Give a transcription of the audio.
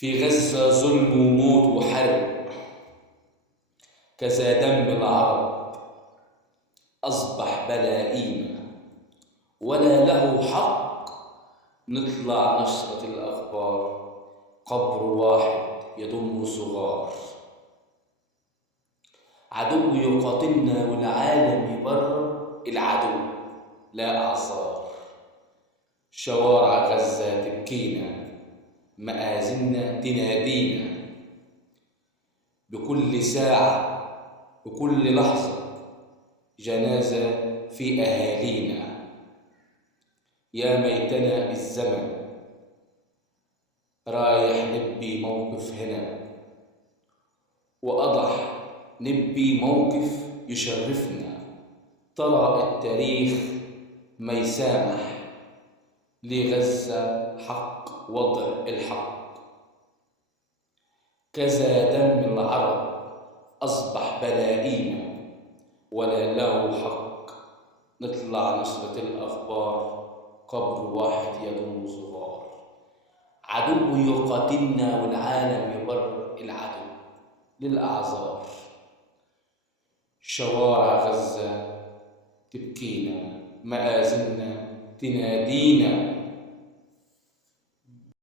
في غزة ظلم وموت وحرب، كذا دم العرب أصبح بلا قيمة، ولا له حق نطلع نشرة الأخبار. قبر واحد يضم صغار، عدو يقاتلنا والعالم يبرر العدو لا أعذار. شوارع غزة تبكينا، مآذننا تنادينا، بكل ساعة بكل لحظة جنازة في أهالينا. يا ميتنا الزمن رايح نبي موقف هنا، وأضح نبي موقف يشرفنا. ترى التاريخ ما يسامح لغزة حق وضع الحق. كذا دم العرب أصبح بلا قيمة، ولا له حق نطلع نشرة الأخبار. قبر واحد يضم صغار، عدو يقاتلنا والعالم يبرر العدو للأعذار. شوارع غزة تبكينا، مآذننا تنادينا،